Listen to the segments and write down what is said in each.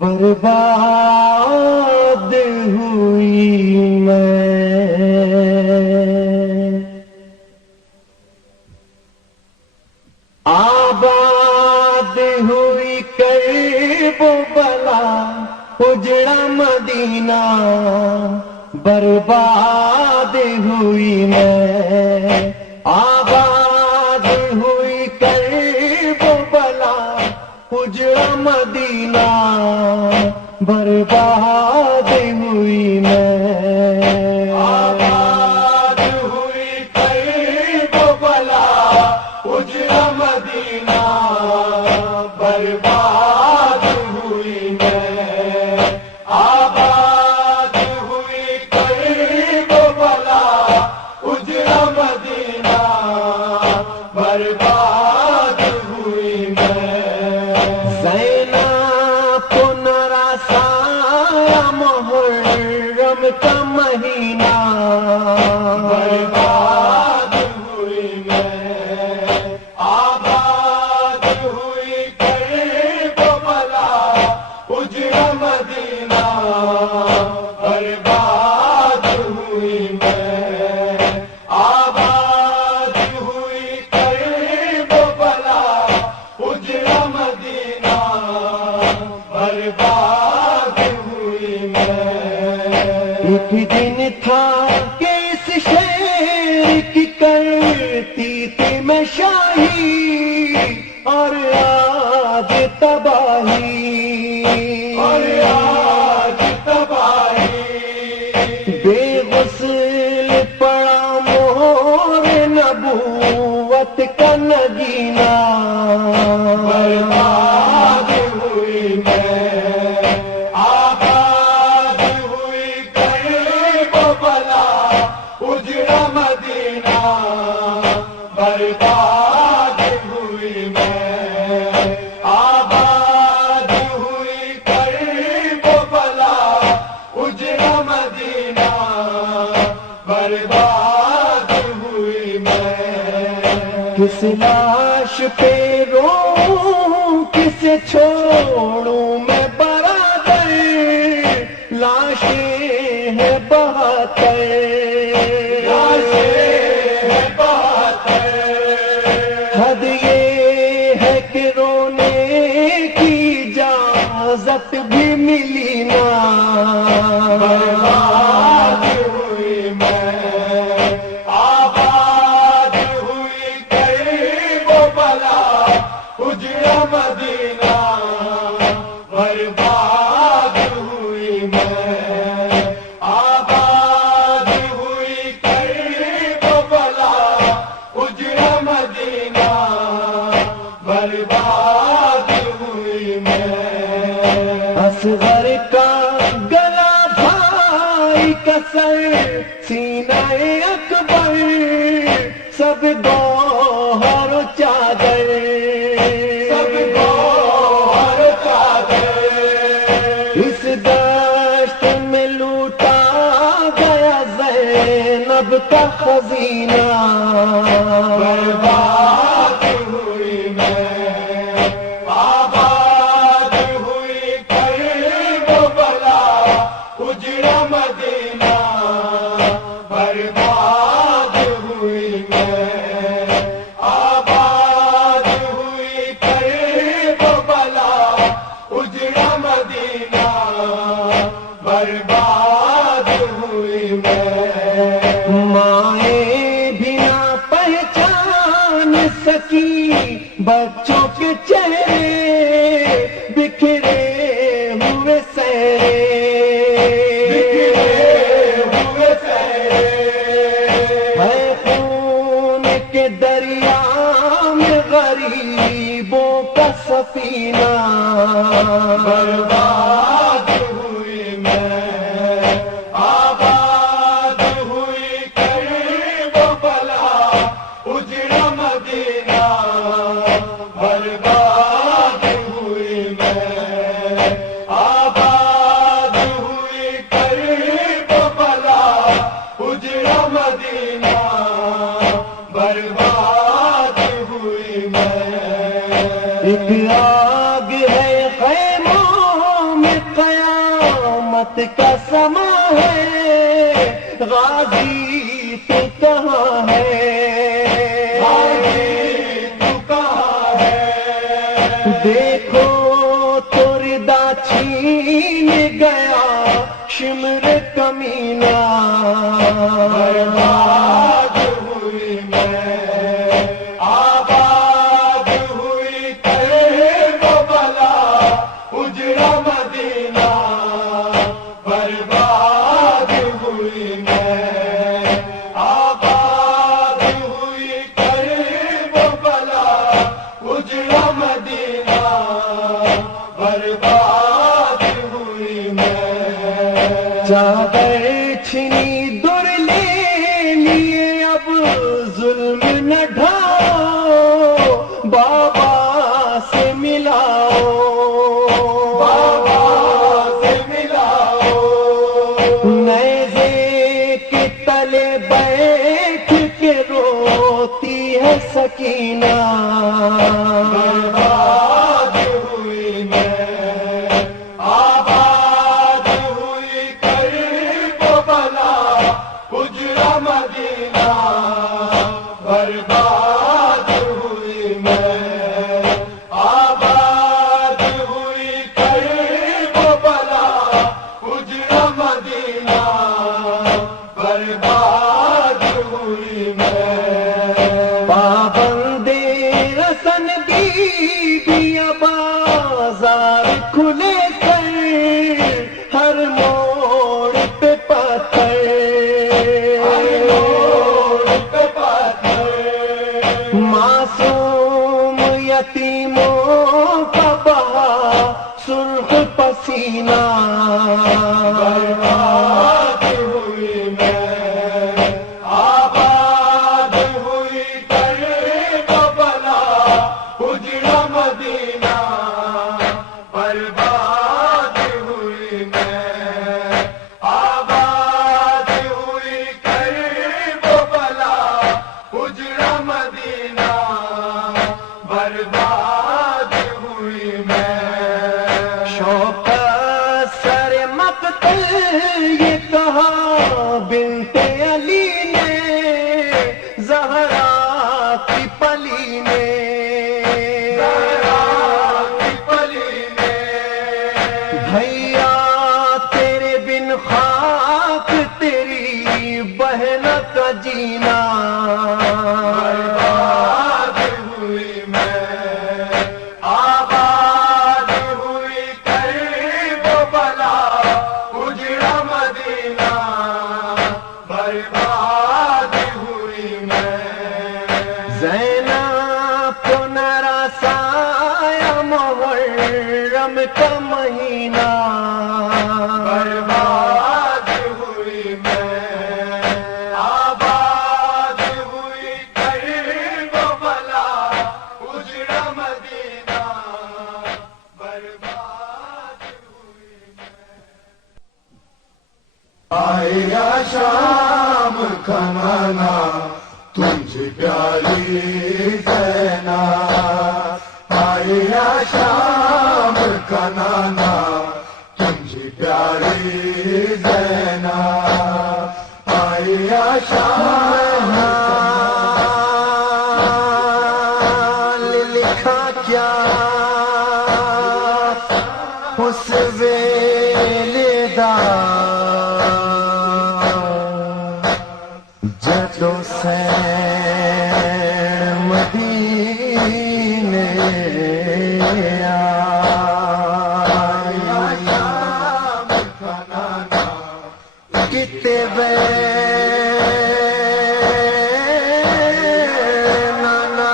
برباد ہوئی میں، آباد ہوئی کرب و بلا اجڑا مدینہ، برباد ہوئی میں، آباد ہوئی کرب و بلا اجڑا مدینہ، برباد ہوئی میں، آباد ہوئی کرب و بلا اجڑا مدینہ، برباد ہوئی میں، آباد ہوئی کرب و بلا اجڑا مدینہ، برباد ہوئی میں، محرم کا مہینہ، برباد ہوئی میں، آباد ہوئی کرب و بلا اجڑا مدینہ، برباد ہوئی میں، آباد ہوئی کرب و بلا اجڑا مدینہ، برباد ہوئی میں، ایک دن تھا کہ اس شہر کی کرتی تھی میں شاہی، اور آج تباہی، اور آج تباہی، بے غسل پڑا مہر نبوت کا نگینہ، برباد ہوئی میں، آباد ہوئی کرب و بلا اجڑا مدینہ، برباد ہوئی میں، آباد ہوئی کرب و بلا اجڑا مدینہ، برباد ہوئی میں، کس لاش پہ رو کسے چھوڑوں میں برادر، لاشیں ہیں بہتر، لاشیں ہیں بہتر، حد یہ ہے کہ رونے کی اجازت بھی ملی نہ، برباد ہوئی میں، آباد ہوئی کرب و بلا اجڑا مدینہ، برباد ہوئی میں، آباد ہوئی کرب و بلا اجڑا مدینہ، برباد ہوئی میں، اصغر کا گلا بھائی کا سر سینہ اکبر، سب گوہر و چادر، سب گوہر و چادر، اس دشت میں لوٹا گیا زینب کا خزینہ، برباد ہوئی میں، آباد ہوئی کرب و بلا اجڑا مدینہ، برباد ہوئی میں، آباد ہوئی کرب و بلا اجڑا مدینہ، برباد ہوئی میں، مائیں بھی نہ پہچان سکی بچوں کے چہرے، بکھرے ہوئے سہرے، ہے خون کے دریا میں غریبوں کا سفینہ، برباد ہوئی میں، آباد ہوئی کرب و بلا اجڑا مدینہ، برباد ہوئی میں، آباد ہوئی کرب و بلا اجڑا مدینہ، برباد ہوئی میں، ایک آگ ہے خیموں ہے غازی تو کہاں ہے غازی تو کہاں ہے دیکھو تو ردا چھین گیا شمر کمینہ برباد ہوئی میں آباد ہوئی کرب بلا اجڑا مدینہ برباد ہوئی میں آباد ہوئی کرب بلا اجڑا مدینہ برباد ہوئی میں چادر چھنی در لے لیے اب ظلم نہ ڈھاؤ بابا سے ملاؤ بابا سے ملاؤ نیزے کے تلے بیٹھ کے روتی ہے سکینہ برباد ہوئی میں آباد ہوئی کرب بلا اجڑا مدینہ برباد ہوئی میں آباد ہوئی کرب بلا اجڑا مدینہ برباد ہوئی میں پابندے رسن بیبیاں بازار کھلے کر ہر موڑ پہ پتھر معصوم یتیموں کا بہا سرخ پسینہ برباد ہوئی میں آباد ہوئی کرب بلا اجڑا مدینہ برباد ہوئی میں آباد ہوئی کرب بلا اجڑا مدینہ برباد ہوئی میں شوق سر مقتل یہ کہا بنت علی نے زہرا کی پلی نے بھیا تیرے بن خاک تیری بہن کا جینا برباد ہوئی میں آباد ہوئی کرب بلا اجڑا مدینہ برباد ہوئی میں زینب کو نرا سایہ محرم کا مہینہ برباد ہوئی میں آباد ہوئی کرب بلا اجڑا مدینہ برباد ہوئی آیا شام کھنانا تجھ پیاری زینا آیا شام کھنانا تجھ پیاری زینا آیا شام لکھا کیا اس ویلے دا جدو سین مدینے کتے نانا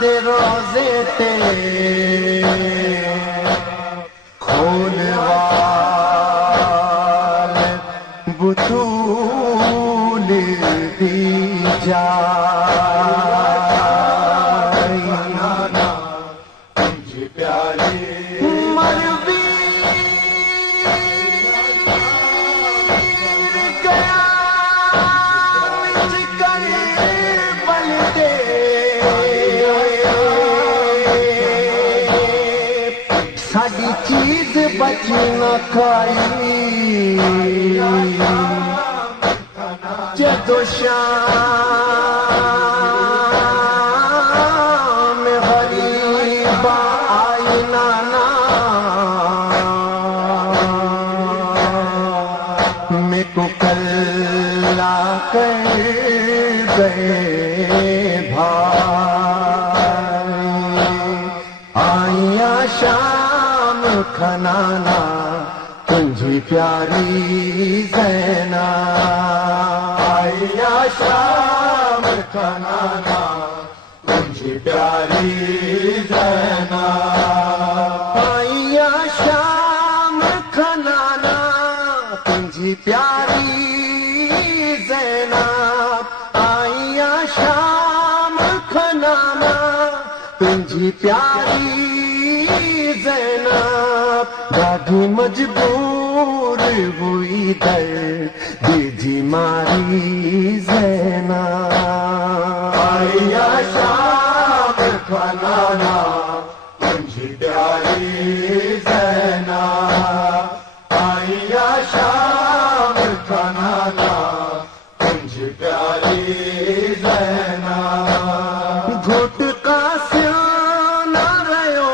دے روزے تے کھول وال بطول دی جا ساڈی چیز بچ نہ کھائی جدو شام غریبا آئی نانا میں کو کلا کر گئے بھائی آئیا شام کھنانا تجھی پیاری زینا آئیا شام کھنانا تجھی پیاری زینا آئیا شام کھنانا تجھی پیاری زینا آئیا شام کھنانا تجھی پیاری زینب ڈاڈھی مجبور ہوئی در دیجی ماری زینب آئیا شام کھنانا تجھی پیاری زینا آئیا شام کھنانا تجھی پیاری زینا گھٹ کا سیانا رہو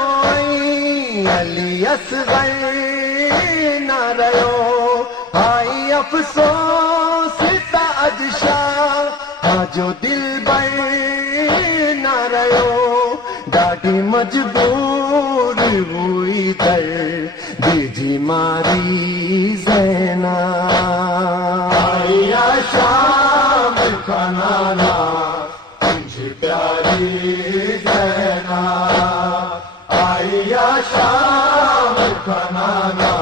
علی اصغر نہ رہو آئی افسوس تاج شاہ جو دل بر نہ رہو ڈاڈی مجبور ہوئی در دیجی ماری زینا آئیا شام کھنانا تجھی پیاری زینا آئیا شام کھنانا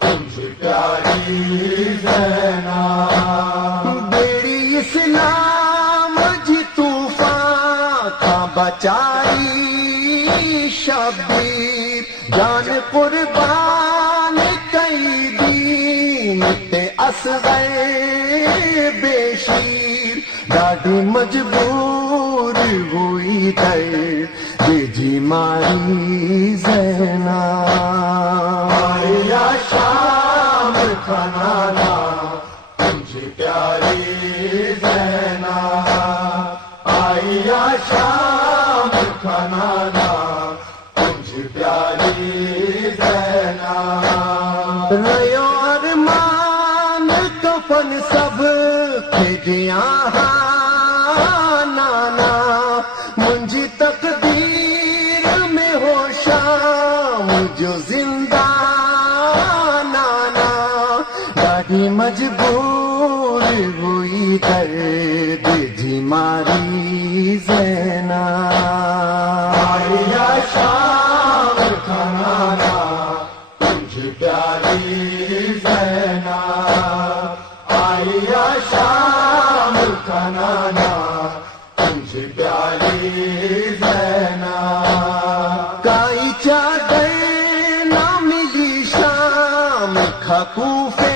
تجھی پیاری زینا بیڑی اسلام جی طوفان کا بچائی شبیر جان قربان کئی دین تے اصغر بے شیر ڈاڈی مجبور ہوئی در دیجی ماری زینا آئیا شام کھنانا تجھی پیاری زینا آئیا شام کھنانا تجھی پیاری زینا ریو ارمان کفن سب کھجیاں نانا منجی تقدیر میں ہو شام جو زندہ نانا ڈاڈی مجبور ہوئی کر دیجی ماری زینا آئیا شام کھنانا تجھی پیاری زینا آئیا شام کھنانا تجھی پیاری زینا کائی چادر نہ ملی شام کھکوفے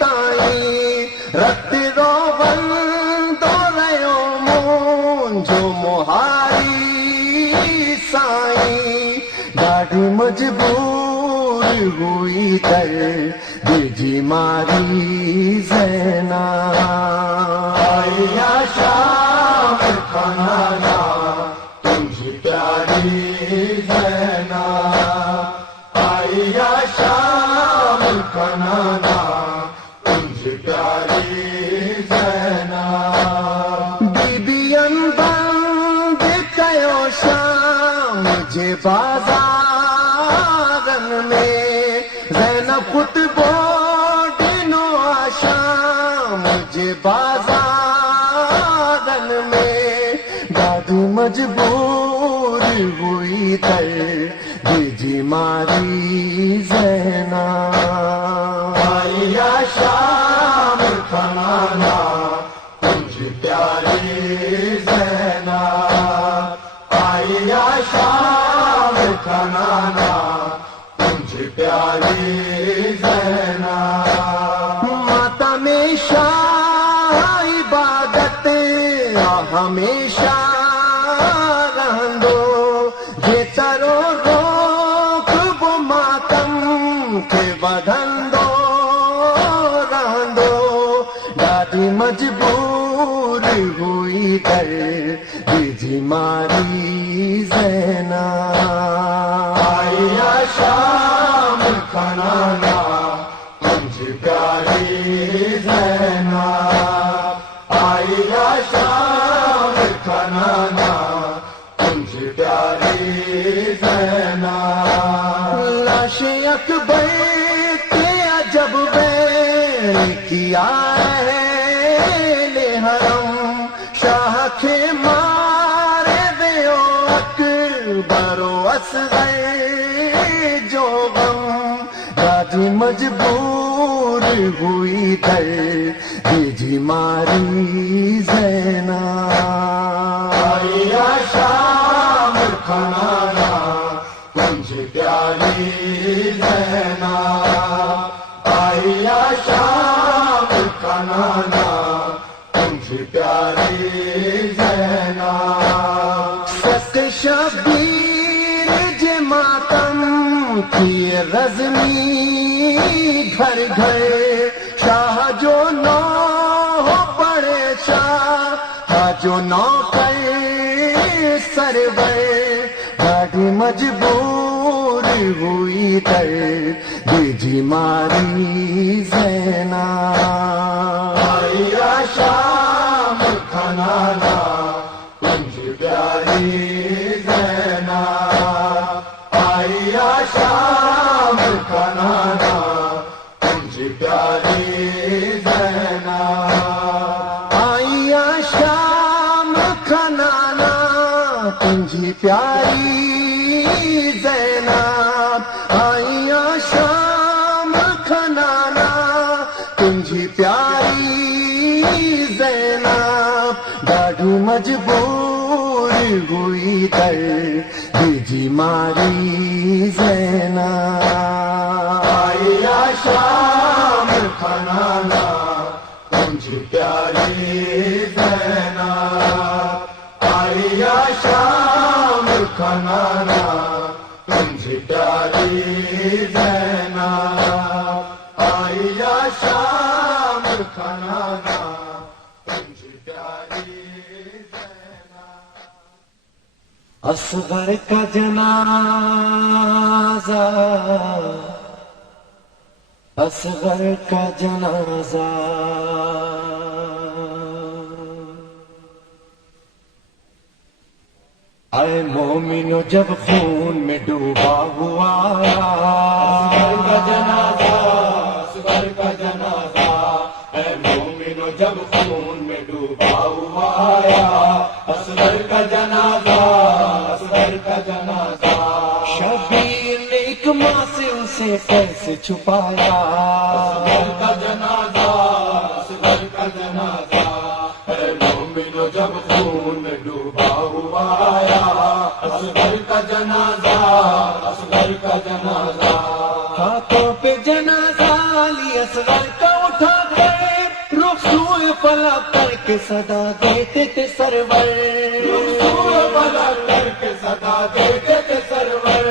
تائی رت روغن دو ریو مون جو مہاری سائی ڈاڈی مجبور ہوئی در دیجی ماری زینا آئیا شام کھنانا تجھی پیاری زینا آئیا شام کھنانا تجھی پیاری زینا بی بی بند کہو شام مجھے بازارن میں زینب خود بوڈنو آشام مجھے بازارن میں ڈاڈی مجبور ہوئی در دیجی ماری زینا آئیا شام کھنانا تجھی پیاری زینا آئیا شام کھنانا تجھی پیاری زینا ماتا میں شاہ عبادت ہمیشہ رہندو یہ ترو رو زینب آئی شام کا نانا مجھ پیاری زینب آئی شام کا نانا مجھ پیاری زینب لاش اکبر کے عجب بے کیا اہل حرم شاہ کے مارے دیو اکبر و اصغر جو غم راجی مجبور ہوئی در جی ماری زینب آئی شام کا نانا مجھ پیاری زینب آئی شام کا نانا مجھ پیاری زینب سک شبیر جے ماتم کی رزمی گھر گھر شاہ جو نو پڑے شاہ جو نو کر سرور بڑی مجبور ہوئی در جی ماری زینب آئی شام کا نانا مجھ پیاری زینب آئی شام کا نانا مجھ پیاری زینب آئی شام کا نانا تجھی پیاری زینب آئی شام کا نانا تجھی پیاری زینب ڈاڈو مجبور ہوئی در جی ماری زینب آئی شام کا نانا مجھ پیاری زینب آئی شام کا نانا مجھ پیاری زینب آئی شام کا نانا مجھ پیاری زینب اصغر کا جنازہ اصغر کا جنازہ اے مومنو جب خون میں ڈوبا ہوا اصغر کا جنازہ اصغر کا جنازہ اے مومنو جب خون میں ڈوبا ہوا آیا اصغر کا جنازہ اصغر کا جنازہ شبیر نے ایک ماں سے اسے کیسے چھپایا اصغر کا جنازہ اصغر کا جنازہ اے مومنو جب خون میں ڈوبا ہوا آیا اصغر کا جنازہ اصغر کا جنازہ ہاتھوں پہ جنازہ لی اصغر کا اٹھا کر رخ سوئے فلک کر کے صدا دیتے تھے سرور فلک کر کے صدا دیتے تھے سرور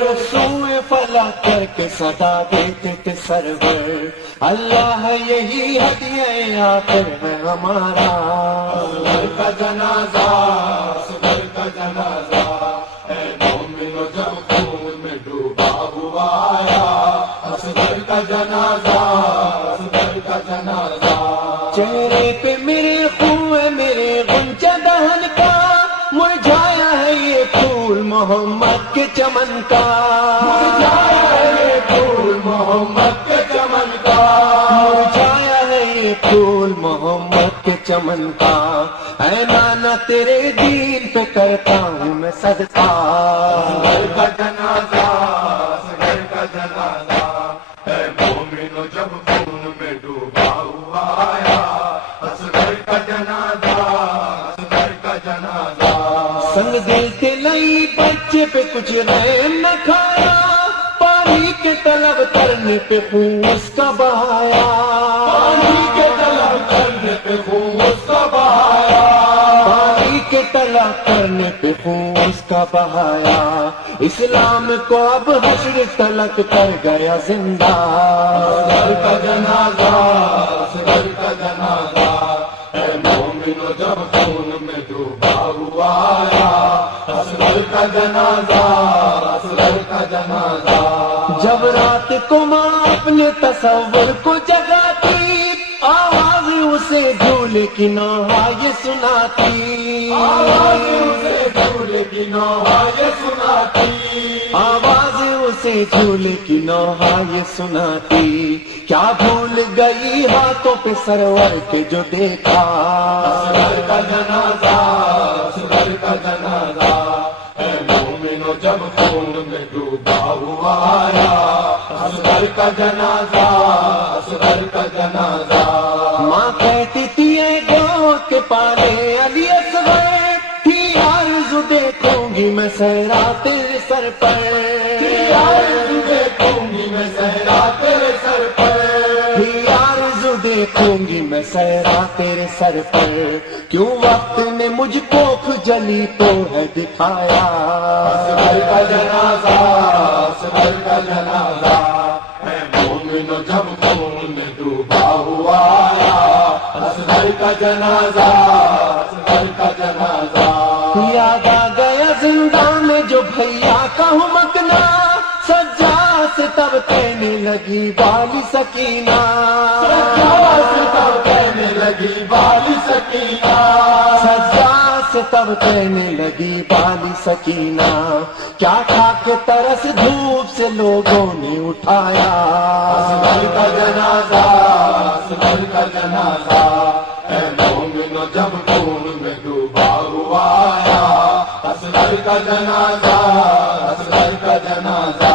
رخ سوئے فلک کر کے صدا دیتے تھے سرور اللہ یہی ہدیہ آخر میں ہمارا اصغر کا جنازہ اصغر کا جنازہ اے مومنو جب خون میں ڈوبا ہوا آیا اصغر کا جنازہ اصغر کا جنازہ چہرے پہ میرے خوئے میرے غنچہ دہن کا مرجھایا ہے یہ پھول محمد کے چمن کا مرجھایا ہے یہ پھول محمد کے چمن کا مرجھایا ہے یہ پھول محمد کے چمن کا اے نانا تیرے دین پہ کرتا ہوں میں صدقہ اصغر کا جنازہ اصغر کا جنازہ اے مومنو جب خون میں ڈوبا ہوا آیا اصغر کا جنازہ اصغر کا جنازہ سنگ دل کے لئی بچے پہ کچھ رحم نہ کھایا پانی کے طلب کرنے پہ خون اس کا بہایا پانی کے طلب کرنے پہ خون اس کا بہایا پانی کے طلب کرنے پہ خون اس کا بہایا اسلام کو اب حشر تلک کر گیا زندہ اصغر کا جنازہ اصغر کا جنازہ اے مومنو جب خون میں ڈوبا ہوا آیا اصغر کا کا جنازہ اصغر کا جنازہ جب رات کو ماں اپنے تصور کو جگاتی آواز اسے جھولے کی نوحہ یہ سناتی آواز اسے جھولے کی نوحہ یہ سناتی آواز اسے جھولے کی نوحہ یہ سناتی کیا بھول گئی ہاتھوں پہ سرور کے جو دیکھا اصغر کا جنازہ اصغر کا جنازہ اے مومنو جب خون میں ڈوبا ہوا آیا اصغر کا جنازہ اصغر کا جنازہ ماں کہتی تھی اے گاؤں کے پالے علی اصغر تھی آرزو دیکھوں گی میں صحرا تیرے سر پر آرزو دیکھوں گی میں صحرا تیرے سر پر آرزو دیکھوں گی میں صحرا تیرے سر پر کیوں وقت نے مجھ کو کھجلی تو ہے دکھایا اصغر کا جنازہ اصغر کا جنازہ اے مومنو جب خون میں ڈوبا ہوا آیا اصغر کا جنازہ اصغر کا جنازہ یاد آ گیا زندان میں جو بھیا کا مکنا سجا سے تب کہنے لگی بالی سکینہ سجا سے تب کہنے لگی بالی سکینہ سجا سے تب کہنے لگی بالی سکینہ کیا کھا کے ترس دھوپ سے لوگوں نے اٹھایا اصغر کا جنازہ اصغر کا جنازہ اے مومنو جب خون میں ڈوبا ہوا آیا اصغر کا جنازہ اصغر کا جنازہ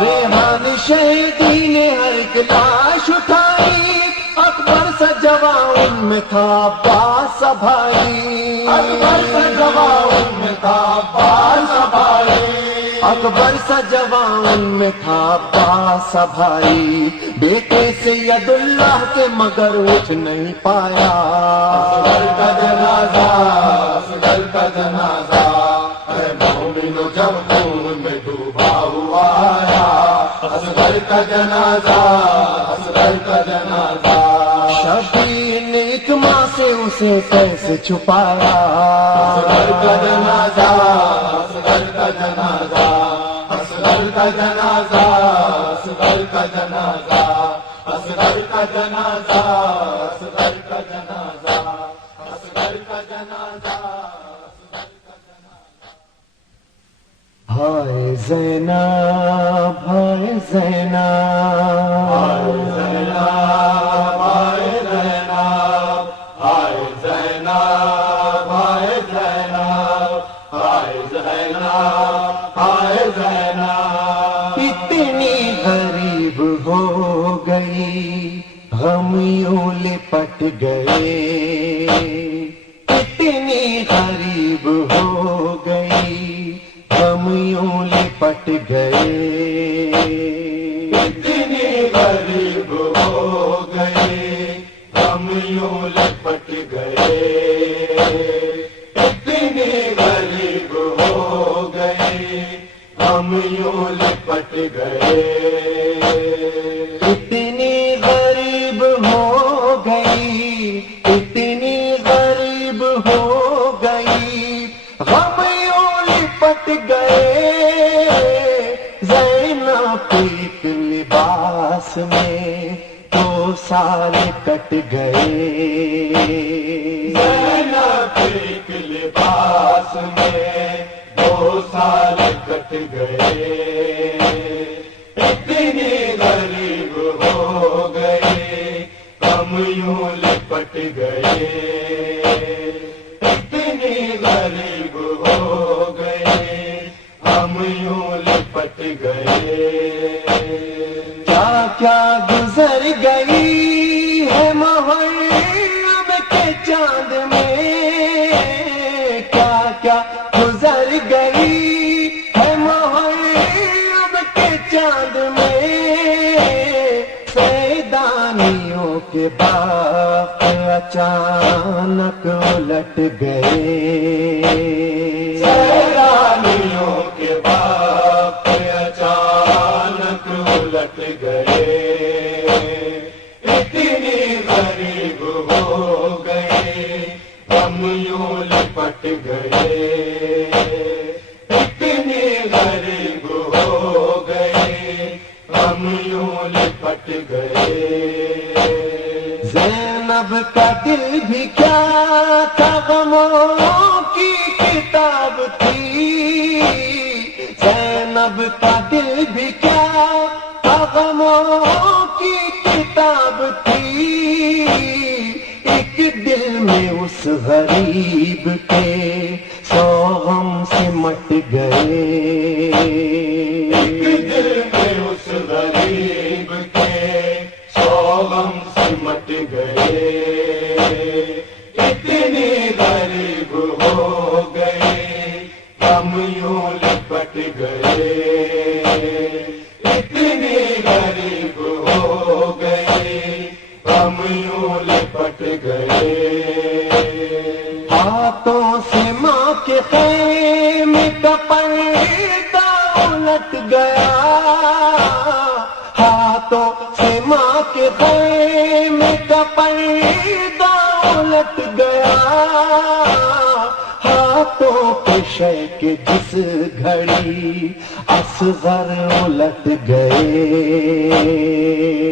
ریحان شہیدی نے ہر ایک لاش اٹھائی اکبر سا جوان ان میں تھا عباس بھائی اکبر سے جوان میں تھا عباس بھائی اکبر سا جوان میں تھا عباس بھائی بیٹے سید اللہ کے مگر اٹھ نہیں پایا اصغر کا جنازہ اصغر کا جنازہ اے مومنو جب خون میں ڈوبا ہوا آیا اصغر کا جنازہ اصغر کا جنازہ شبیر نے ایک ماں سے اسے کیسے چھپایا اصغر کا جنازہ اصغر کا جنازہ اصغر کا جنازہ اصغر کا جنازہ اصغر کا جنازہ اصغر کا جنازہ اصغر کا جنازہ ہائے زینب ہائے زینب ہائے زینب ہائے زینب ہائے زینب ہائے زینب ہائے زینب ہائے زینب اتنی غریب ہو گئی ہم یوں لپٹ گئے اتنی غریب ہو گئی ہم یوں لپٹ گئے اتنی غریب ہو گئے ہم یوں لپٹ گئے اتنی غریب ہو گئے ہم یوں لپٹ گئے اتنی غریب ہو گئی اتنی غریب ہو گئی ہم یوں لپٹ گئے زینب ایک لباس میں 2 سال کٹ گئے زینب ایک لباس میں 2 سال کٹ گئے اتنی غریب ہو گئے ہم یوں لپٹ گئے اتنی غریب ہو گئے ہم یوں لپٹ گئے کیا کیا گزر گئی ہے محرم کے چاند میں کیا کیا گزر گئی ہے محرم کے چاند میں سیدانیوں کے باغ اچانک الٹ گئے سیلانیوں کے باپ اچانک الٹ گئے اتنی غریب ہو گئے ہم یوں لپٹ گئے غریب ہو گئے، ہم یوں لپٹ گئے۔ زینب کا دل بھی کیا تھا، غموں کی کتاب تھی، زینب کا دل بھی کیا تھا، غموں کی کتاب تھی، ایک دل میں اس غریب کے 100 غم سمٹ گئے، ایک دل میں اس غریب کے 100 غم سمٹ گئے، اتنی غریب ہو گئے، ہم یوں لپٹ گئے، اتنی غریب ہو گئے، ہم یوں لپٹ گئے۔ ہاتھوں سے ماں کے خیمے کا پردہ الٹ گیا، ہاتھوں سے ماں کے خیمے کا پردہ الٹ گیا، ہاتھوں پہ شے کے جس گھڑی اصغر الٹ گئے،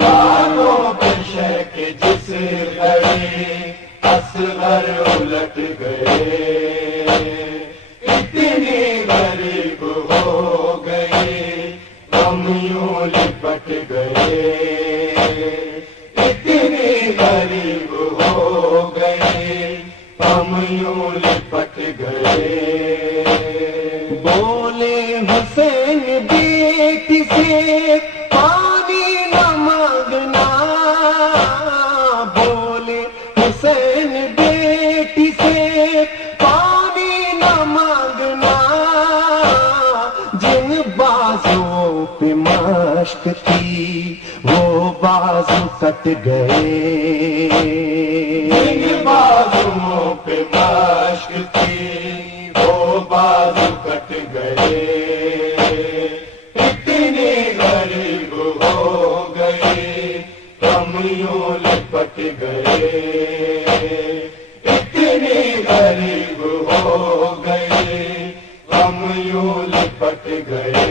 ہاتھوں پہ شے کے جس گھڑی اصغر الٹ گئے، اتنی غریب ہو گئے، ہم یوں لپٹ گئے، اتنی غریب ہو گئے، ہم یوں لپٹ گئے۔ بولے حسین بیٹی سے پانی نہ مانگنا، بولے حسین بیٹی سے پانی نہ مانگنا، جن بازوں پہ مشق تھی وہ بازو کٹ گئے، جن بازوں پہ مشق تھی وہ بازو کٹ گئے، اتنی غریب ہو گئے، ہم یوں لپٹ گئے، اتنی غریب ہو گئے، ہم یوں لپٹ گئے۔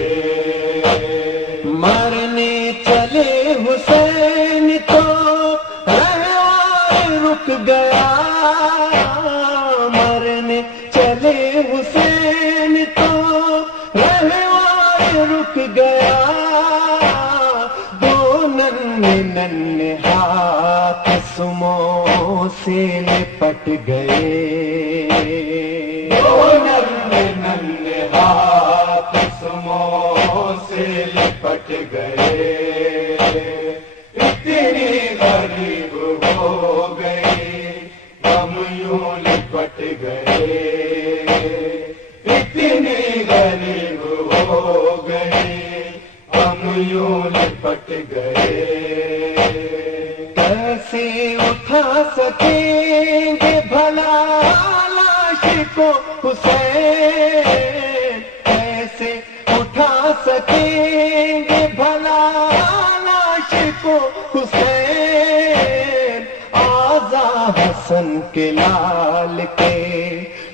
مرنے چلے حسین تو رہوار رک گیا، مرنے چلے حسین تو رہوار رک گیا، دو ننھے ننھے ہاتھ سموں سے لپٹ گئے، دو ننھے ننھے ہاتھ سموں سے لپٹ گئے، اتنی غریب ہو گئے، ہم یوں لپٹ گئے، اتنی غریب ہو گئے، ہم یوں لپٹ گئے۔ کیسے اٹھا سکیں گے بھلا لاش کو حسین، کیسے اٹھا سکیں گے بھلا لاش کو حسین، آزا حسن کے لال کے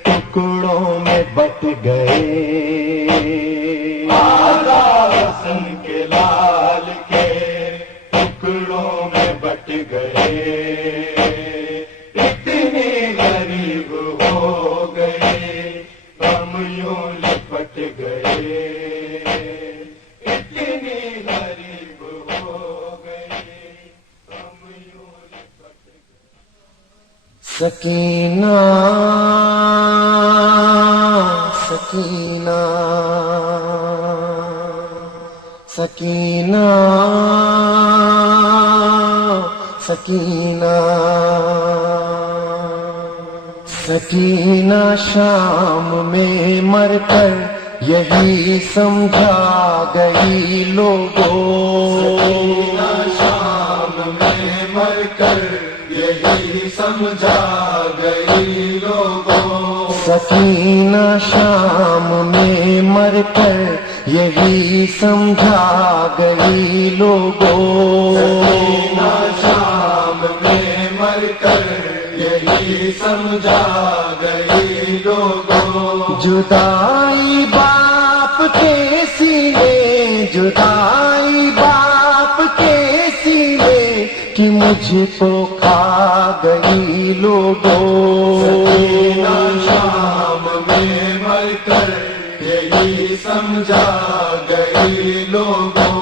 ٹکڑوں میں بٹ گئے، آزا حسن کے لال کے ٹکڑوں میں بٹ گئے، اتنی غریب ہو گئے، ہم یوں لپٹ گئے، اتنی غریب ہو گئے، ہم یوں لپٹ گئے۔ سکینہ سکینہ سکینہ سکینہ سکینہ شام میں مر کر یہی سمجھا گئی لوگوں، سکینہ شام میں مر کر یہی سمجھا گئی لوگوں، سکینہ شام میں مر کر یہی سمجھا گئی لوگوں، سکینہ شام میں مر کر یہی سمجھا گئی لوگوں، جدائی باپ کے جدائی باپ کے سینے کی مجھ کو کھا گئی لوگوں. سکینہ شام میں مر کر یہی سمجھا گئی لوگوں.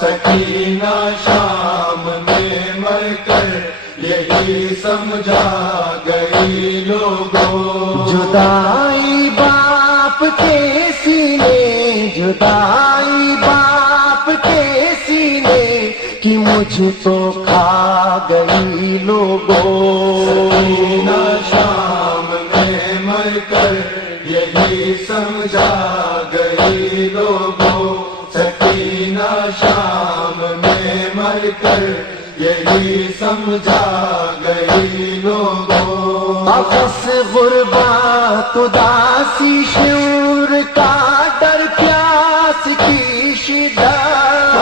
سکینہ شام میں مر کر یہی سمجھا گئی لوگوں. جدائی باپ کے سینے، جدائی باپ کے سینے کی مجھ کو کھا گئی لوگوں. سکینہ شام میں مر کر یہی سمجھا گئی لوگوں. سکینہ شام میں مر کر یہی سمجھا گئی لوگوں. افس غربت اداسی شور کا ڈر پیاس کی شدت،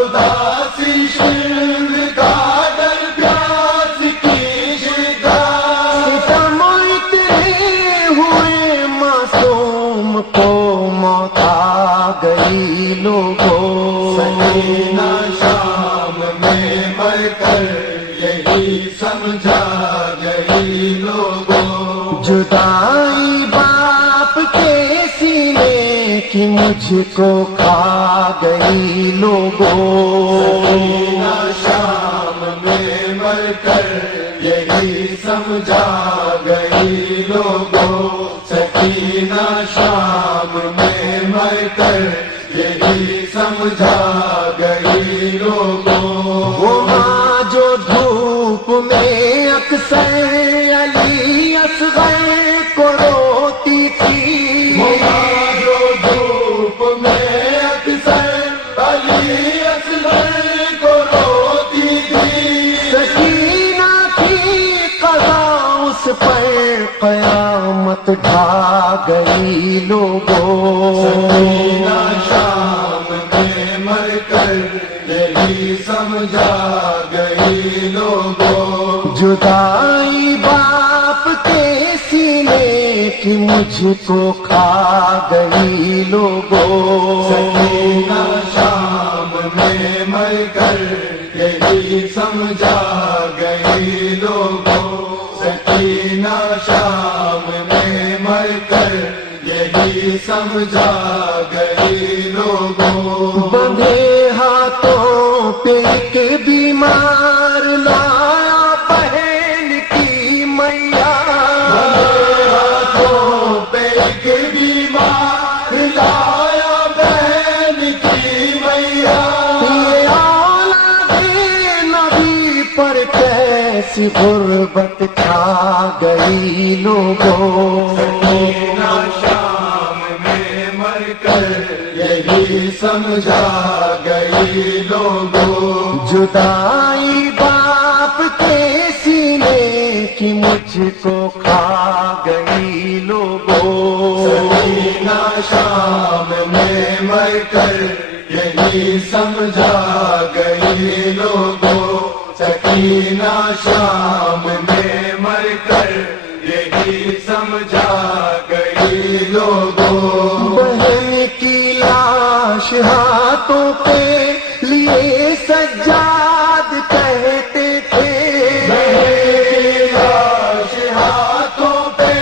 اداسی شیر کا ڈر پیاس کی شدت. ستم اتنے ہوئے معصوم کو موت آ گئی لوگوں. سکینہ شام میں مر کر یہی سمجھا گئی لوگوں. جدائی باپ کے سینے کی مجھ کو کھا گئی لوگوں. سکینہ شام میں مر کر یہی سمجھا گئی لوگوں. سکینہ شام میں مر کر یہی سمجھا گئی لوگوں. وہ ماں جو دھوپ میں اکثر علی اصغر کو روتی تھی، جو دھوپ میں اکثر علی اصغر کو روتی تھی. سکینہ کی قضا اس پر قیامت ڈھا گئی لوگوں. سکینہ شام میں مر کر یہی سمجھا گئی لوگوں. جدائی باپ کے سینے کی مجھ کو کھا گئی لوگوں. سکینہ شام میں مر کر یہی سمجھا گئی لوگوں. سکینہ شام میں مر کر یہی سمجھا گئی لوگوں. بندھے ہاتھوں پہ ایک بیمار لایا بہن کی میاں، ہاتھوں پہ ایک بیمار لایا بہن کی میاں. یہ اولاد نبی پر کیسی غربت چھا گئی لوگوں. سکینہ شام میں مر کر یہی سمجھا گئی لوگوں. جدائی باپ کے سینے کی مجھ کو کھا گئی لوگوں. سکینہ شام میں مر کر یہی سمجھا گئی لوگوں. سکینہ شام میں مر کر یہی سمجھا گئی لوگوں. بہن کی لاش ہاتھوں پہ لیے سجاد کہتے تھے، لاش ہاتھوں پہ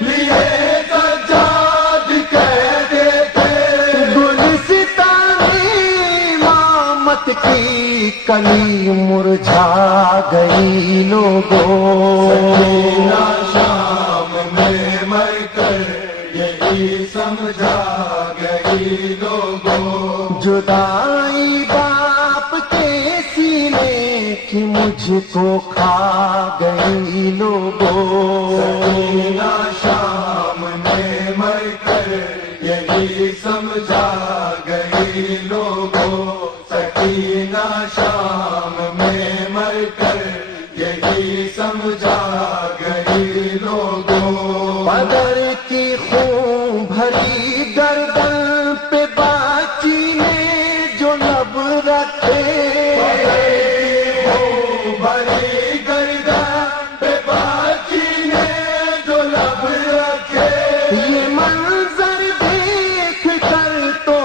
لیے سجاد کہتے تھے. گلستان امامت کی کلی مرجھا گئی لوگوں. سکینہ شام میں مر کر یہی سمجھا گئی لوگوں. جدائی باپ کے سینے کی مجھ کو کھا گئی لوگوں. سکینہ شام میں مر کر یہی سمجھا گئی لوگوں. سکینہ شام میں مر کر یہی سمجھا گئی لوگوں. بدر کی خون بھری گردن پہ باچی نے جو لب رکھے، بڑی گردن پہ باچی نے جو لب رکھے. یہ منظر دیکھ کر تو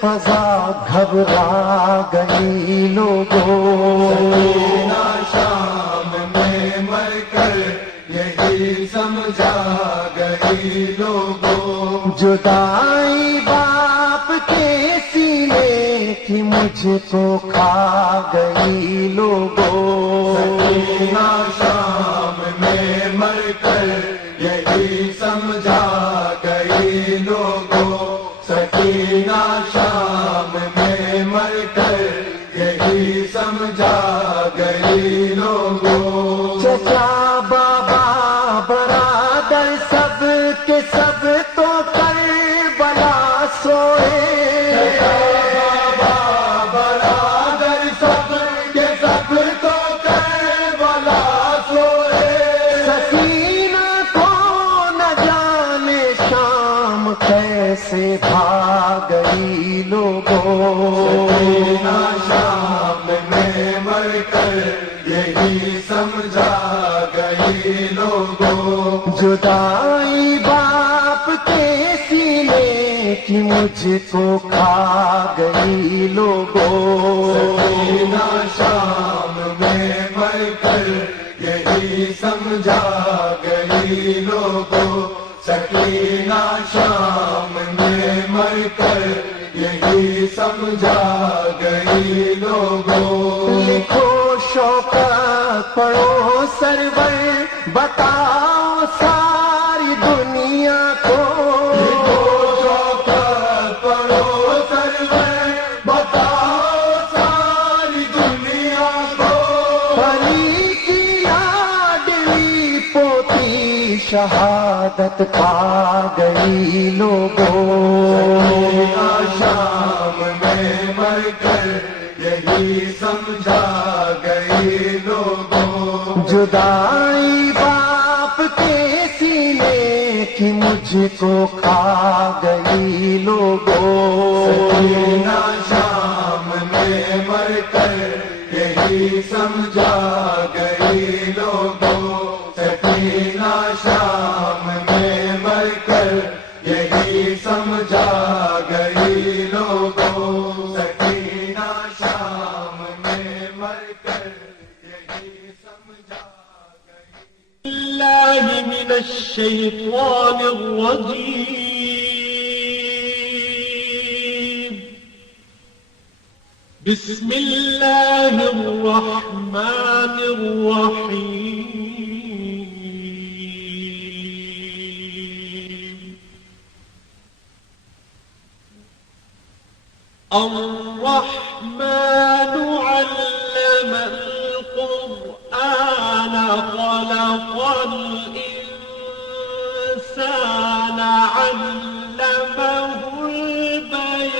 فضا گھبرا گئی لوگوں، سکینہ شام میں مر کر یہی سمجھا گئی لوگوں، جدائی باپ کے سینے کی مجھ کو کھا گئی لوگوں، سکینہ شام میں مر کر یہی سمجھا گئی لوگوں، سکینہ شام میں مر کر یہی سمجھا گئی لوگوں، چچا بابا برادر سب کے سب تو کربلا سوئے، بابا برادر سب کے سب تو کربلا سوئے، سکینہ کو نہ جانے شام کیسے بھاگ گئی لوگوں، سکینہ شام میں مر کر یہی سمجھا گئی لوگوں، جدائی باپ کے سینے کی مجھ کو کھا گئی لوگوں، سکینہ شام میں مر کر یہی سمجھا گئی لوگوں، سکینہ شام میں مر کر یہی سمجھا گئی لوگوں، لکھو شوکت پڑھو سرور بتاؤ ساری دنیا کو، شوکت پڑھو سرور بتاؤ ساری دنیا کو، علی کی لاڈلی پوتی شہادت پا گئی لوگوں، سکینہ شام میں مر کر یہی سمجھا گئی لوگوں، جدائی باپ کے سینے کی مجھ کو کھا گئی لوگوں، سکینہ شام میں مر کر یہی سمجھا گئی لوگوں، سکینہ شام میں مر کر یہی سمجھا گئی لوگوں، سکینہ شام میں مر کر یہی سمجھا گئی۔ اللہ من الشیطان الرجیم، بسم اللہ الرحمن الرحیم، الرحمن علم القرآن خلق الإنسان علمه البيان،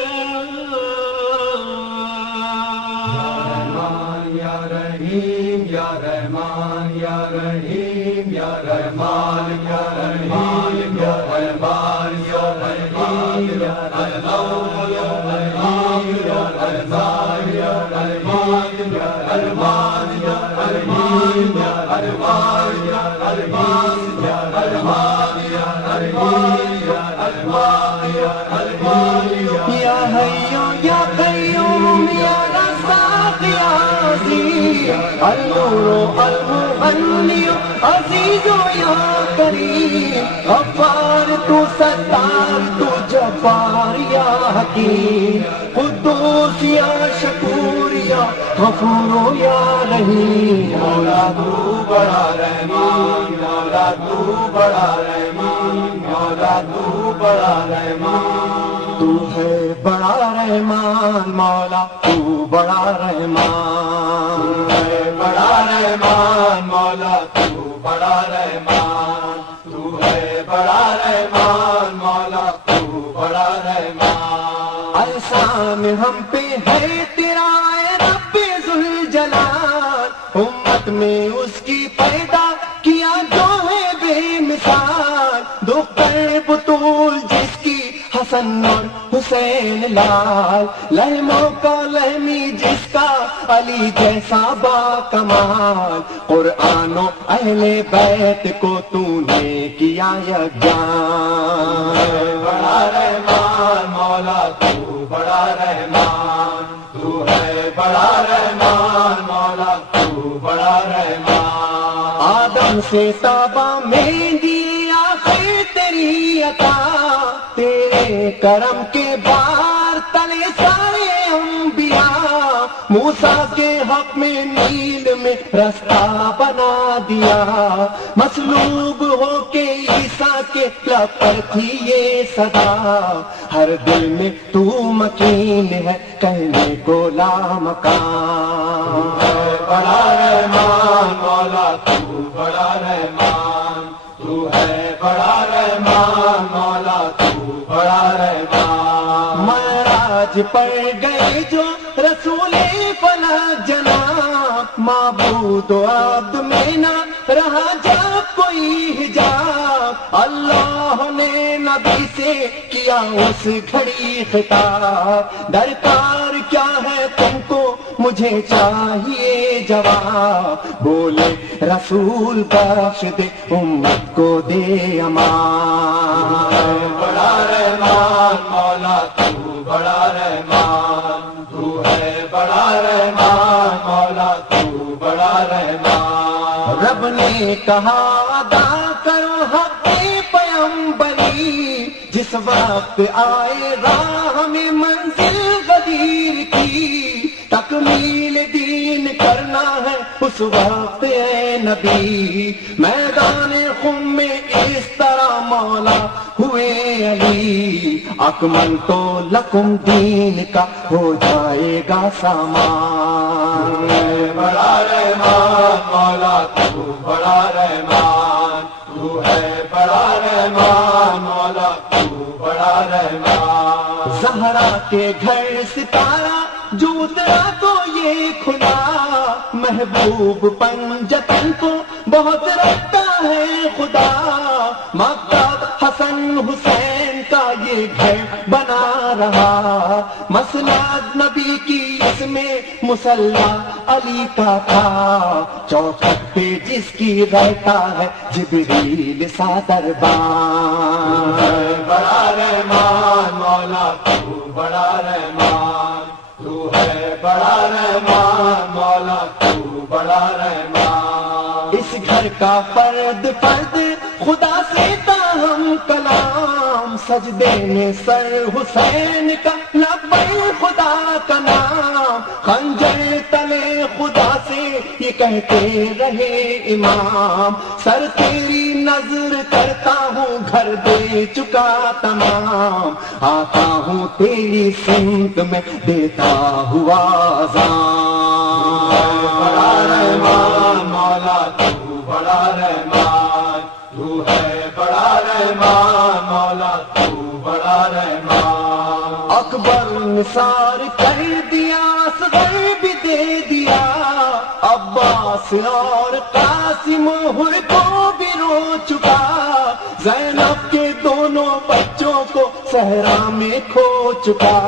یا رحیم یا رحمان یا رحیم یا رحمان یا رحیم یا رحمان یا رحیم یا رحمان یا رحیم یا رحمان یا رحمان یا رحمان یا رحیم یا رحمان یا رحمان یا رحمان یا رحیم یا رحمان یا رحمان یا حیو یا قیوم یا رزاق یا عزیز، النور المغنی عزیز یا کریم، غفار تو ستار تو جبار یا حکیم، قدوس یا شکور یا غفور یا رحیم، مولا تو بڑا رحمان، مولا تو بڑا رحمان، مولا تو بڑا رحمان، تو ہے بڑا رحمان مولا، تو بڑا رحمان، ہے بڑا رحمان مولا، تو بڑا رحمان، تو ہے بڑا رحمان مولا، تو بڑا رحمان، احسان ہم پہ ہے تیرا اے رب ذوالجلال، امت میں اس کی پیدا کیا جو ہے بے مثال، دو قلب طول جس کی حسن اور حسین لال، لہموں کا لہمی جس کا علی جیسا با کمال، قرآن و اہل بیت کو تو نے کیا یکجان، بڑا رحمان مولا، تو بڑا سے تابا میں دی آخر تیری عطا، تیرے کرم کے بار تلے سارے انبیاء، موسیٰ کے حق میں نیل میں رستہ بنا دیا، مصلوب ہو کے عیسیٰ کے لب پر تھی یہ صدا، ہر دل میں تو مکین ہے کہنے کو لامکان، بڑا رحمان مولا تو بڑا رحمان، تو ہے بڑا رحمان مولا تو بڑا رحمان۔ معراج پر گئے جو رسول فلک جناب، معبود و عبد میں نہ رہا جب کوئی حجاب، اللہ نے نبی سے کیا اس گھڑی خطاب، درکار کیا ہے تم کو مجھے چاہیے جواب، بولے رسول بخش دے امت کو دے امان، بڑا رحمان مولا تو بڑا رحمان، تو ہے بڑا رحمان مولا تو بڑا رحمان۔ رب نے کہا ادا کرو حق پیمبری، جس وقت آئے راہ میں منزل غدیر کی، تکمیل دین کرنا ہے اس وقت اے نبی، میدان خم میں اس طرح مولا ہوئے علی، اکمل تو لکم دین کا ہو جائے گا سامان، بڑا رحمان مولا تو بڑا رحمان، تو ہے بڑا رحمان مولا تو بڑا رحمان۔ زہرا کے گھر ستارہ جو اترا تو یہ کھلا، محبوب پنجتن کو بہت رکھتا ہے خدا، مکتب حسن حسین کا یہ گھر بنا رہا، مسند نبی کی اس میں مصلی علی کا تھا، چوکھٹ پہ جس کی رہتا ہے جبریل سا دربان، بڑا رحمان مولا تو بڑا رحمان، تو ہے بڑا رحمان مولا تو بڑا رحمان۔ اس گھر کا فرد فرد خدا سے تاہم کلام، سجدے میں سر حسین کا لبیک خدا کا نام، خنجر تلے خدا سے یہ کہتے رہے امام، سر تیری نظر کرتا ہوں گھر دے چکا تمام، آتا ہوں تیری سمت میں دیتا ہوا اذان، بڑا رحمان مولا تو بڑا رحمان، تو ہے بڑا رحمان مولا تو بڑا رحمان۔ اکبر نثار کر دیا، اصغر بھی دے دیا، عباس اور قاسم ہر کو بھی رو چکا، زینب کے دونوں بچوں کو صحرا میں کھو چکا،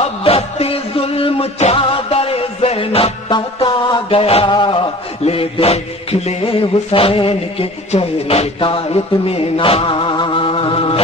اب دستے ظلم چادر زینب تک آ گیا، لے دیکھ لے حسین کے چہرے کا اطمینان،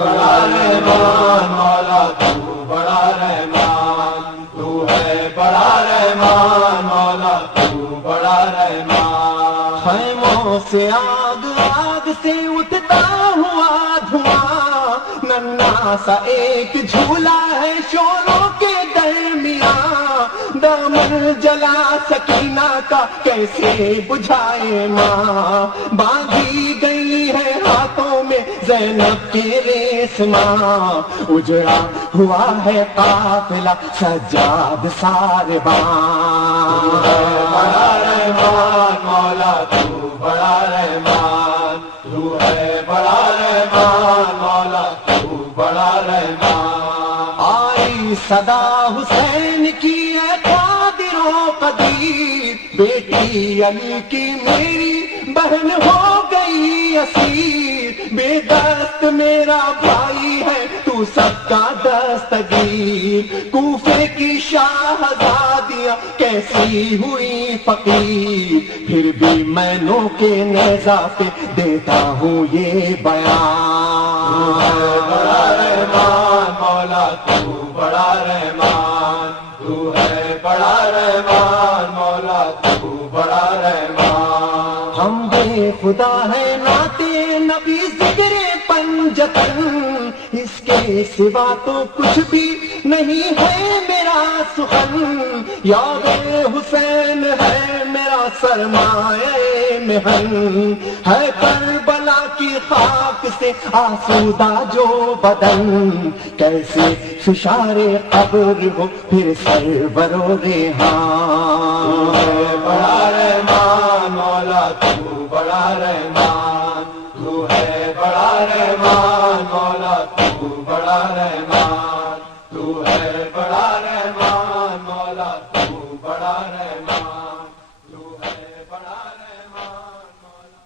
بڑا رحمان مولا تو بڑا رحمان، تو ہے بڑا رحمان مولا تو بڑا رحمان۔ خیموں سے آگ آگ سے اٹھتا ہوا دھواں، ننھا سا ایک جھولا ہے شوروں کے درمیان، دامن جلا سکینہ کا کیسے بجھائے ماں، باندھی گئی ہے ہاتھوں میں زینب کے ریسماں، اجڑا ہوا ہے قافلہ سجاد سارباں، بڑا رحمان مولا تو بڑا رحمان، تو ہے بڑا رحمان مولا تو بڑا رحمان۔ آئی صدا حسین کی اے قادر و قدیر، بیٹی علی کی میری بہن ہو گئی اسیر، بے دست میرا بھائی ہے تو سب کا دستگیر، کوفے کی شاہزادیاں کیسی ہوئی فقیر، پھر بھی میں نو کے نیزہ پہ دیتا ہوں یہ بیان، بڑا رحمان مولا تو بڑا رحمان، تو ہے بڑا رحمان مولا تو بڑا رحمان۔ ہم بے خدا ہے نعت نبی ذکر پنجتن، اس کے سوا تو کچھ بھی نہیں ہے میرا سخن، یاد حسین ہے میرا سرمایہ محن، ہے کربلا کی خاک سے آسودہ جو بدن، کیسے فشار قبر ہو پھر سرور و ریحان، بڑا رحمان مولا تو بڑا رحمان، تو ہے بڑا رحمان مولا تو بڑا رحمان، تو ہے بڑا رحمان مولا تو بڑا رحمان، تو ہے بڑا رحمان مولا۔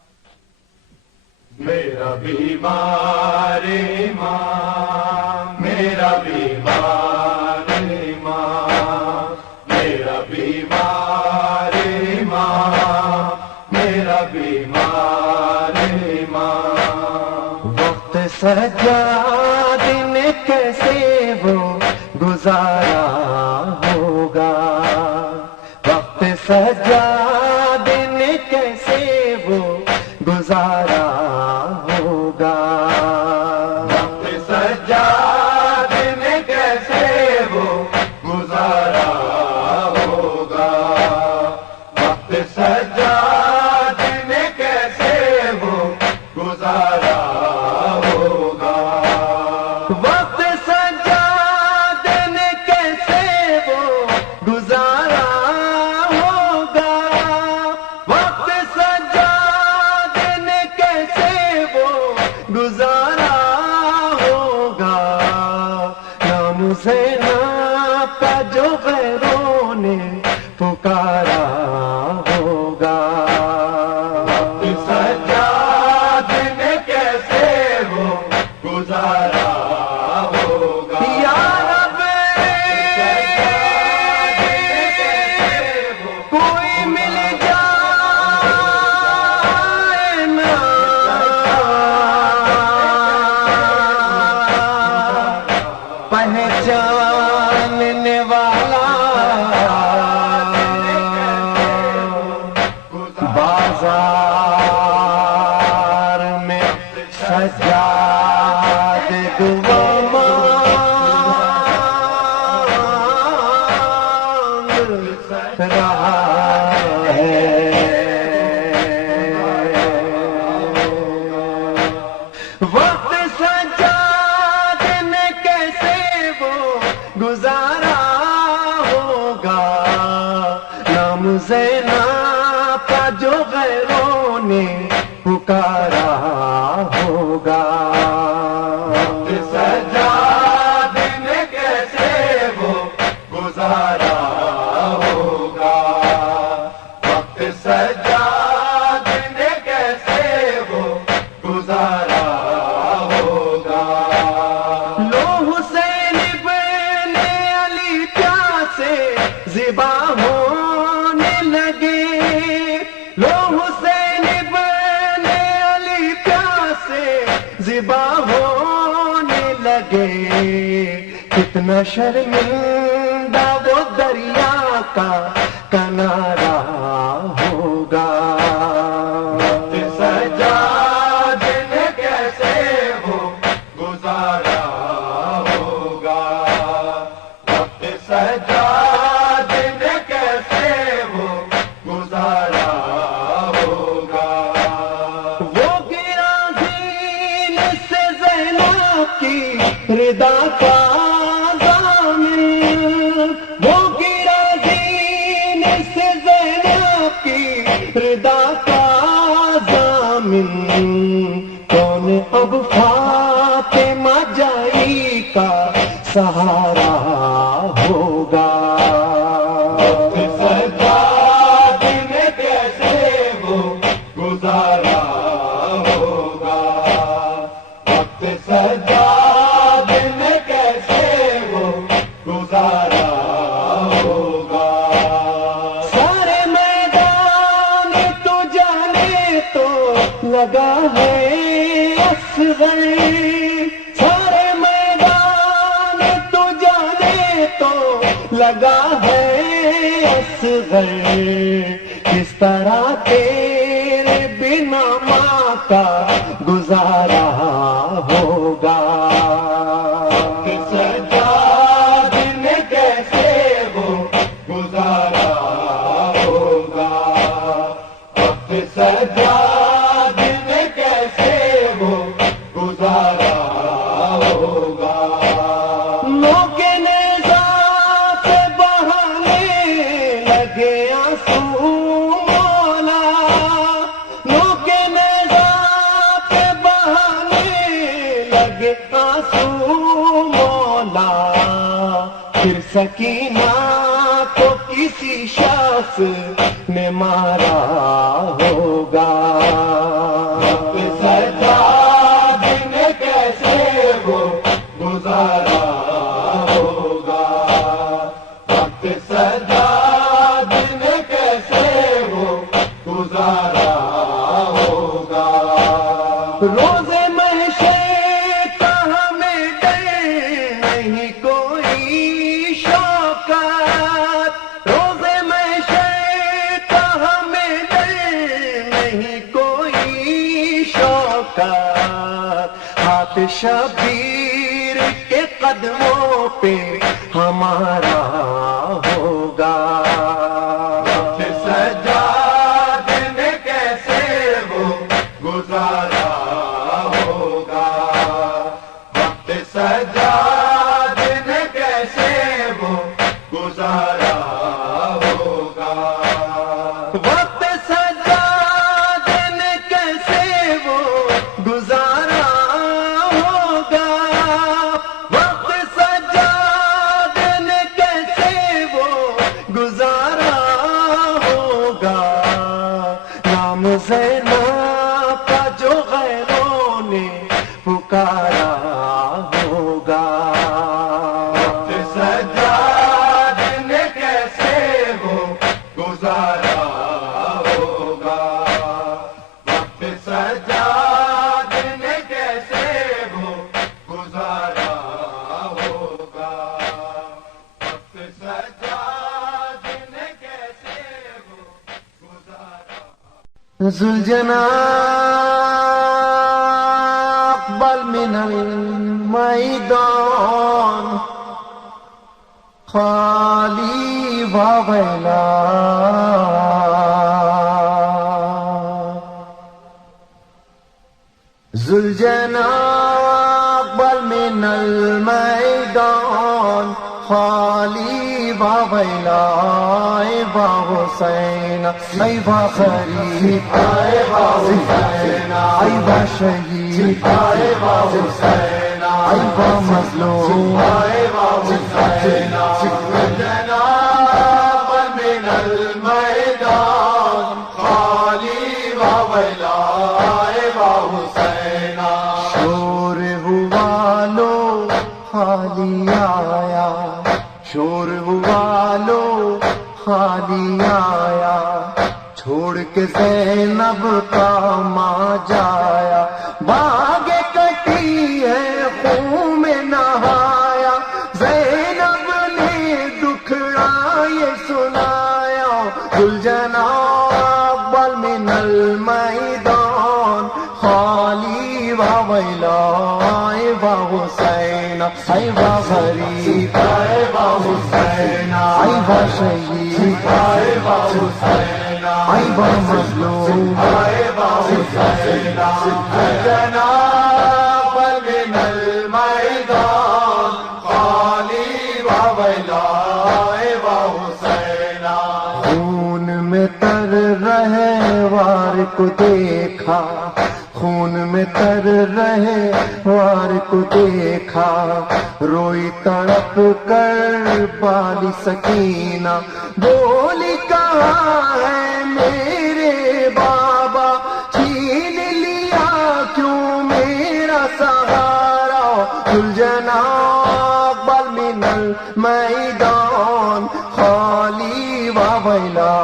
میرا بیمار ایمان، میرا بیمار ایمان، میرا بیمار ایمان، میرا بیمار ایمان، وقت سجاد نے کیسے وہ گزارا ہوگا، وقت سجاد نے کیسے وہ گزارا ہوگا، وقت سجاد نے کیسے وہ گزارا ہوگا، وقت سجاد نے کیسے وہ گزارا ہوگا، وقت سجاد نے کیسے وہ گزارا ہوگا، وقت سجاد نے کیسے وہ گزارا ہوگا، نام زینب کا جو غیروں نے پکارا ہوگا، سجاد نے کیسے وہ گزارا ہوگا، یا رب کوئی مل جائے نا پہچاننے والا، بازار میں سجاد دعا مانگ رہا ہے، وقت سجاد نے کیسے وہ گزارا ہوگا، نام زینب کا جو غیروں نے پکارا ہوگا، سجاد نے کیسے وہ گزارا ہوگا، وقت سجاد نے کیسے وہ گزارا ہوگا، لو حسین ابن علی پیاسے ذبح ہونے لگے، لو حسین ابن علی پیاسے ذبح ہونے لگے، کتنا شرمندہ وہ دریا کا کنارہ ہوگا، سجاد نے کیسے وہ گزارا ہوگا، وقت سجاد نے کیسے وہ گزارا ہوگا، وہ گرا دین سے زینب کی ردا کا ضامن، وہ گرا دین سے زینب کی ردا کا ضامن، کون اب فاطمہ جائی کا سہارا ہوگا، سجاد نے کیسے وہ گزارا ہوگا، وقت سجاد نے کیسے وہ گزارا ہوگا، سارے میدان تو جانے تو لگا ہے اصغر، سارے میدان تو جانے تو لگا ہے اصغر، کس طرح تیرے بن نہ ماں کا گزارا ہوگا. سجاد نے کیسے وہ گزارا ہوگا. وقت سجاد نے کیسے وہ گزارا ہوگا. نو کے نیزہ سے بہانے لگے آنسو مولا. نو کے نیزہ سے بہانے لگے آنسو مولا. پھر سکینہ کو کسی شخص نے مارا ہوگا. سجاد نے کیسے وہ گزارا ہوگا. وقت سجاد نے کیسے وہ گزارا ہوگا. روز محشر کا ہمیں ڈر نہیں کوئی شوکت. روز محشر کا ہمیں ڈر نہیں کوئی شوکت. ہاتھ شبیر کے قدموں پہ ہمارا ہوگا. سجاد نے کیسے وہ گزارا ہوگا. وقت سجاد نے کیسے وہ گزارا ہوگا. وقت سجاد نے کیسے وہ گزارا ہوگا. وقت سجاد نے کیسے وہ گزارا ہوگا. نام زینب کا جو غیروں نے پکارا ہوگا. سجاد نے کیسے وہ گزارا ہوگا. وقت سجاد نے کیسے وہ گزارا ہوگا. وقت سجاد نے کیسے وہ گزارا. ذوالجناح اقبل من المیدان خالی و ویلا. ذوالجناح اقبل من المیدان خالی و ویلا. ای با حسین ای با خریف ای با حسین ای با شہید ای با حسین ای با مظلوم ای با حسین. جناب من المیدان خالی و ویلا. ای با حسین شور ہوا لو خالی آیا. شور ہوا لو خالی آیا. چھوڑ کے زینب کا ماں جایا. باغ کٹی ہے خون میں نہایا. زینب نے دکھڑا یہ سنایا. ذوالجناح اقبل من المیدان خالی و ویلا. ای با حسین ای با غریب ای با حسین ای با شہید ای با حسین ای با مظلوم ای با حسین. جناب من المیدان خالی و ویلا. ای با حسین خون میں تر رہے وار کو دیکھا. خون میں تر رہے وار کو دیکھا. روئی تڑپ کر بالی سکینہ. بولی کہاں ہے میرے بابا. چھین لیا کیوں میرا سہارا. ذوالجناح اقبل من المیدان خالی و ویلا.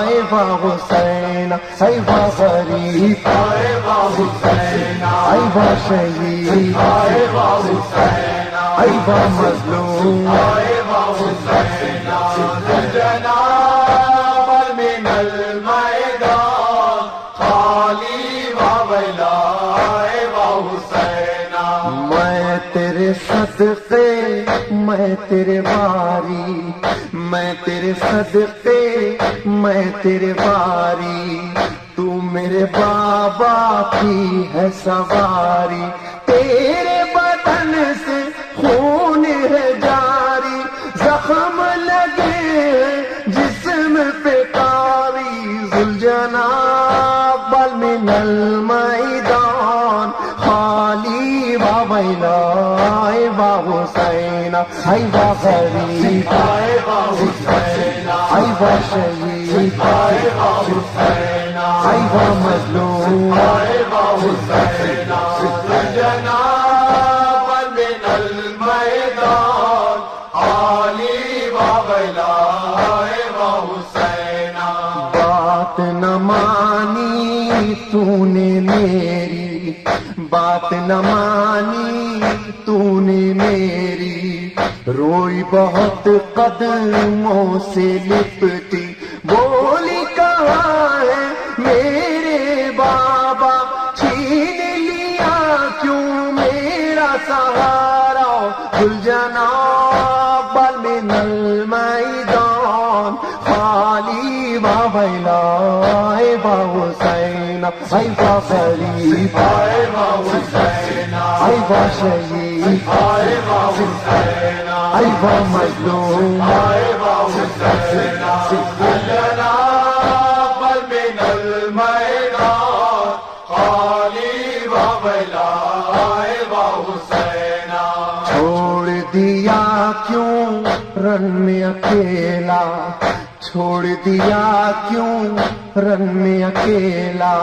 ای با حسین ای با غریب ای با حسین ای با شہید ای با حسین ای با مظلوم ای با حسین. جناب من المیدان خالی صدقے میں تیرے واری، میں تیرے صدقے میں تیرے واری، تو میرے بابا کی ہے سواری، تیرے بدن سے خون ہے جاری، زخم لگے جسم پہ کاری، ذوالجناب بل من المیدان خالی و ویلا و حسین، ای و غریب ای و حسین، ای و شہید ای و حسین، ای و مظلوم ای و حسین، ذوالجناب بل من المیدان خالی و ویلا و حسین، بات نہ مانی تو نے میری، بات نہ مانی تو نے میری، روئی بہت قدموں سے لپٹی، بولی کہاں ہے میرے بابا، چھین لیا کیوں میرا سہارا، ذوالجناب بل من المیدان خالی و ویلا و حسین، ای و غریب ای و حسین، ای و شہید ای و حسین، ای و مظلوم ای و حسین، ذوالجناب بل من المیدان خالی و ویلا و حسین، چھوڑ دیا کیوں رن میں اکیلا، چھوڑ دیا کیوں رن میں اکیلا،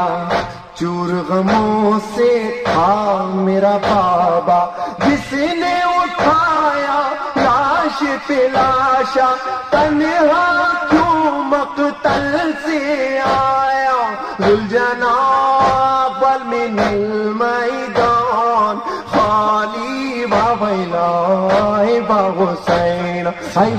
چور غموں سے تھا میرا بابا، جس نے اٹھایا لاش پہ لاشا، تنہا کیوں مقتل سے آیا، ذوالجناب بل من المیدان خالی و ویلا و حسین، ای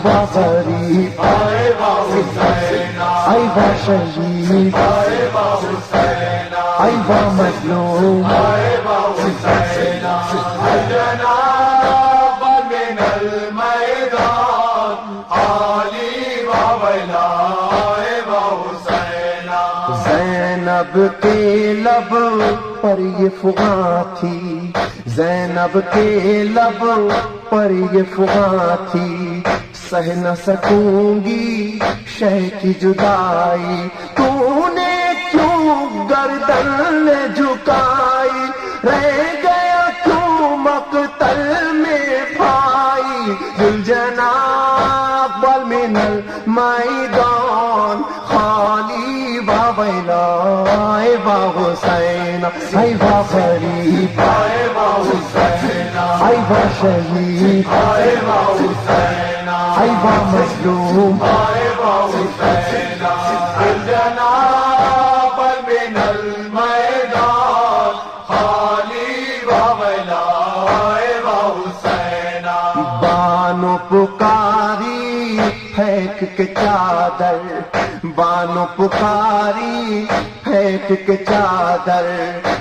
و غریب ای و حسین، ای و شہید ای و حسین، ای و مظلوم ای و حسین، ذوالجناب بل من المیدان خالی و ویلا و حسین، زینب کے لب پر یہ فغاں تھی، زینب کے لب پر یہ فغاں تھی، سہ نہ سکوں گی شہ کی جدائی، تو نے کیوں گردن جھکائی، رہ گیا کیوں مقتل میں بھائی، ذوالجناب بل من المیدان خالی و ویلا و حسین، ای و غریب ای و حسین، ای و شہید ای و حسین، ای و مظلوم ای و حسین، ذوالجناب بل من المیدان خالی و ویلا و حسین، بانو پکاری پھینک کے چادر، بانو پکاری پھینک کے چادر،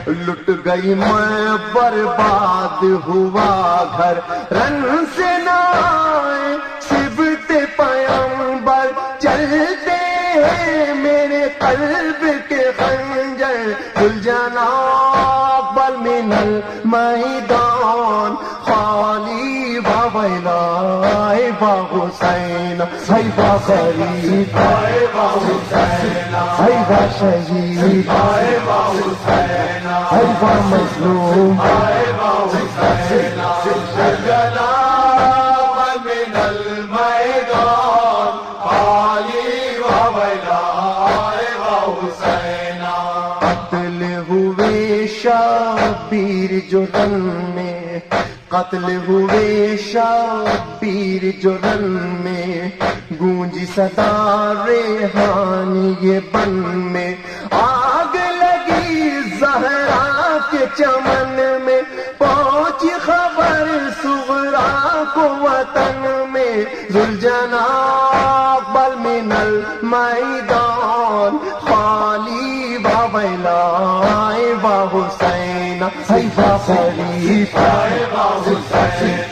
لٹ گئی میں برباد ہوا گھر، رن سے نہ آئے صبت پیمبر، چلتے ہیں میرے قلب کے خنجر، ذوالجناب بل من المیدان خالی و ویلا و حسین، ای و غریب ای و حسین، ای و شہید ای و حسین، ای و مظلوم ای و حسین، ذوالجناب بل من المیدان خالی و ویلا و حسین، قتل ہوئے شبیر جو رن میں، قتل ہوئے شبیر جو رن میں، گونجی صدا ریحان یہ بن میں، آگ لگی زہرا کے چمن میں، پہنچی خبر صغرا کو وطن میں، ذوالجناب بل من المیدان خالی و ویلا و حسین، ای و غریب ای و حسین،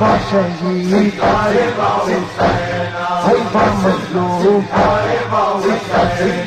وا شہید ارے با حسین ای وا مظلوم ارے با حسین